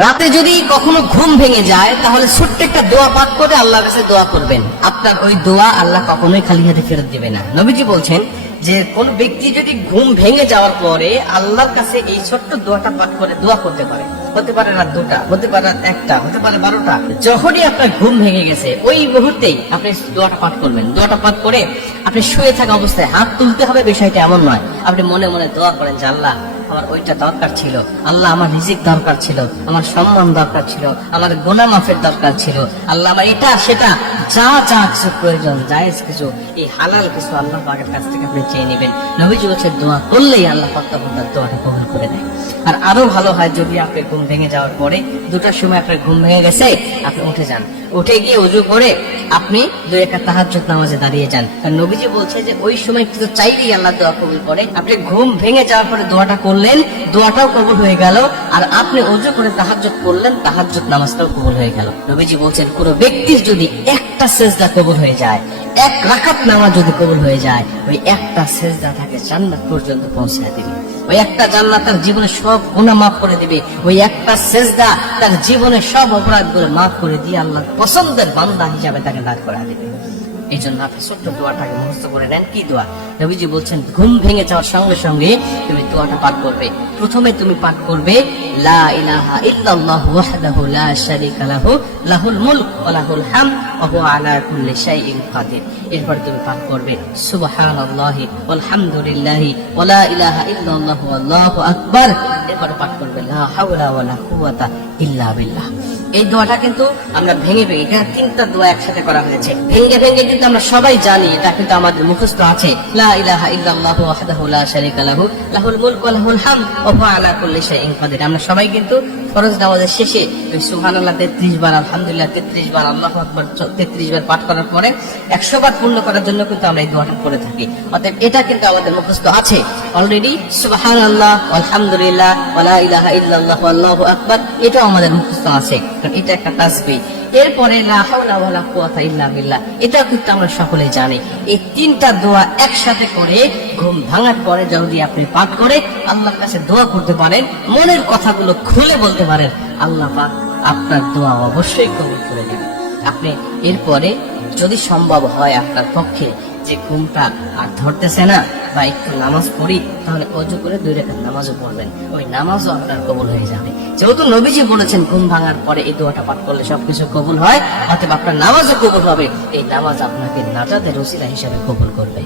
রাতে যদি কখনো ঘুম ভেঙে যায় তাহলে ছোট্ট একটা দোয়া পাঠ করে আল্লাহর কাছে দোয়া করবেন। আপনার ওই দোয়া আল্লাহ কখনোই খালি হাতে ফেরত দিবে না। নবীজি বলছেন যে কোন ব্যক্তি যদি ঘুম ভেঙে যাওয়ার পরে আল্লাহর কাছে এই ছোট্ট দোয়াটা পাঠ করে দোয়া করতে পারে, হতে পারে রাত 2টা, হতে পারে রাত 1টা, হতে পারে 12টা, যখনই আপনার ঘুম ভেঙে গেছে ওই মুহূর্তেই আপনি দোয়াটা পাঠ করবেন। দোয়াটা পাঠ করে আপনি শুয়ে থাকা অবস্থায় হাত তুলতে হবে, বিষয়টা এমন নয়। আপনি মনে মনে দোয়া করেন যে আল্লাহ আমার ওইটা দরকার ছিল, আল্লাহ আমার রিজিক দরকার ছিল, আমার সম্মান দরকার ছিল, আমার গুনাহ মাফের দরকার ছিল, আল্লাহ আমার এটা সেটা যা যা কিছু প্রয়োজন, জায়েজ কিছু, এই হালাল কিছু আল্লাহ পাকের কাছ থেকে আপনি চেয়ে নেবেন। নবীজি বলছে দোয়া করলেই আল্লাহ পাক তখন তার দোয়াটা কবুল করে দেয়। আর আরো ভালো হয় যদি আপনি ঘুম ভেঙে যাওয়ার পরে 2টার সময় আপনার ঘুম ভেঙে গেছে, আপনি উঠে যান, উঠে গিয়ে ওযু করে আপনি 2 রাকাত তাহাজ্জুদ নামাজে দাঁড়িয়ে যান। কারণ নবীজি বলছে যে ওই সময় কিছু চাইলেই আল্লাহ দোয়া কবুল করে। আপনি ঘুম ভেঙে যাওয়ার পরে দোয়াটা করলেন, দোয়াটাও কবুল হয়ে গেল, আর আপনি ওযু করে তাহাজ্জুদ করলেন, তাহাজ্জুদ নামাজটাও কবুল হয়ে গেল। নবীজি বলছেন কোন ব্যক্তির যদি একটা সেজদা কবুল হয়ে যায়, 1 রাকাত নামাজ যদি কবুল হয়ে যায়, ওই একটা সেজদা তাকে জান্নাত পর্যন্ত পৌঁছায় দিবে। ওই একটা জান্নাত তার জীবনের সব গুনাহ মাফ করে দিবে। ওই একটা সেজদা তার জীবনের সব অপরাধগুলো মাফ করে দিয়ে আল্লাহর পছন্দের বান্দা হিসাবে তাকে দাঁড় করায় দিবে। এই জন্য আপনি ছোট্ট দোয়াটাকে মুখস্থ করে নেন। কি দোয়া? নবীজি বলছেন ঘুম ভেঙে যাওয়ার সঙ্গে সঙ্গে তুমি দোয়াটা পাঠ করবে। প্রথমে তুমি পাঠ করবে লা ইলাহা ইল্লাল্লাহু ওয়াহদাহু লা শারীকা লাহু লাহুল মুলক ওয়া লাহুল হামদ ওয়া হুয়া আলা কুল্লি শাইইন কাদির। এরপর তুমি পাঠ করবে সুবহানাল্লাহি ওয়াল হামদুলিল্লাহি ওয়া লা ইলাহা ইল্লাল্লাহু আল্লাহু আকবার। এরপর পাঠ করবে লা হাওলা ওয়া লা কুওয়াতা ইল্লা বিল্লাহ। এই দোয়াটা কিন্তু আমরা ভেঙে ভেঙে, এখানে 3টা দোয়া একসাথে করা হয়েছে। ভেঙে ভেঙে কিন্তু আমরা সবাই জানি, এটা কিন্তু আমাদের মুখস্থ আছে। লা ইলাহা ইল্লাল্লাহু ওয়াহদাহু লা শারীকা লাহু লাহুল মুলক ওয়া লাহুল হামদ ওয়া হুয়া আলা কুল্লি শাইইন কাদির। আমরা সবাই কিন্তু ফরজ নামাজের শেষে সুবহানাল্লাহ 33 বার, আলহামদুলিল্লাহ 33 বার, আল্লাহু আকবার 33 বার পাঠ করার পরে 100 বার পূর্ণ করার জন্য কিন্তু আমরা এই দোয়াটা করে থাকি। অতএব এটা কিন্তু আমাদের মুখস্থ আছে অলরেডি। সুবহানাল্লাহ, আলহামদুলিল্লাহ, ওয়া লা ইলাহা ইল্লাল্লাহ, আল্লাহু আকবার, এটাও আমাদের মুখস্থ আছে, কারণ এটা একটা তাসবিহ। এরপরে লা হাওলা ওয়া লা কুওয়াতা ইল্লা বিল্লাহ, এটাও কিন্তু আমরা সকলে জানি। এই 3টা দোয়া একসাথে করে ঘুম ভাঙার পরে যদি আপনি পাঠ করে আল্লাহর কাছে দোয়া করতে পারেন, মনের কথাগুলো খুলে বলতে পারেন, আল্লাহ পাক আপনার দোয়া অবশ্যই কবুল করে নেবেন। আপনি এরপরে যদি সম্ভব হয় আপনার পক্ষে যে ঘুমটা আর ধরতেছে না বা একটু নামাজ পড়ি, তাহলে ওযু করে 2 রাকাত নামাজও পড়বেন, ওই নামাজও আপনার কবুল হয়ে যাবে। যেহেতু নবীজি বলেছেন ঘুম ভাঙার পরে এই দোয়াটা পাঠ করলে সবকিছু কবুল হয়, অতএব আপনার নামাজও কবুল হবে। এই নামাজ আপনাকে নাজাতের ওসিলা হিসেবে কবুল করবে।